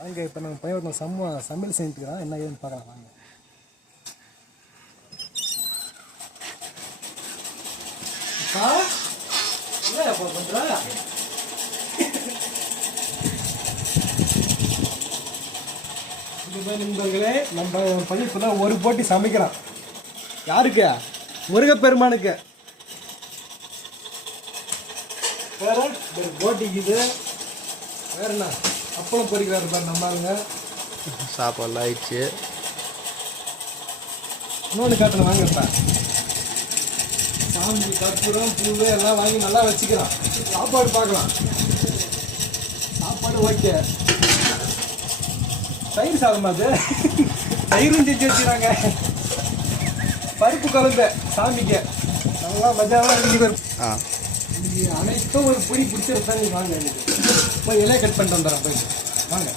வாங்க இப்போ நாங்கள் பையன் ஒருத்தன் சம்ம சமையல் செஞ்சுக்கிறான் என்ன ஏதுன்னு பார்க்கலாம் வாங்க. என்ன நண்பர்களே நம்ம பையன் இப்போ தான் ஒரு போட்டி சமைக்கிறான். யாருக்கு? முருகப்பெருமானுக்கு. வேற ஒரு போட்டிக்கு இது. வேற என்ன? அப்பளம் பொறிக்கிறாரு பாரு நம்ம ஆளுங்க. சாப்பாடுலாம் ஆயிடுச்சு. இன்னொன்று காட்டுல வாங்கப்பா சாமி கற்பூரம் பூவு எல்லாம் வாங்கி நல்லா வச்சுக்கிறான். சாப்பாடு பார்க்கலாம். சாப்பாடு ஓகே. தயிர் சாதம் அது? தயிரும் செஞ்சு வச்சுக்கிறாங்க. பருப்பு குழம்பு சாமிக்கு. நல்லா மஜாவாக இருக்கு ஆ. அனைத்தும் ஒரு பிடி பிடிச்சிருப்பேன் வாங்க எனக்கு. இலையை கட் பண்ணிட்டு வந்துடுறேன் போய். வாங்க.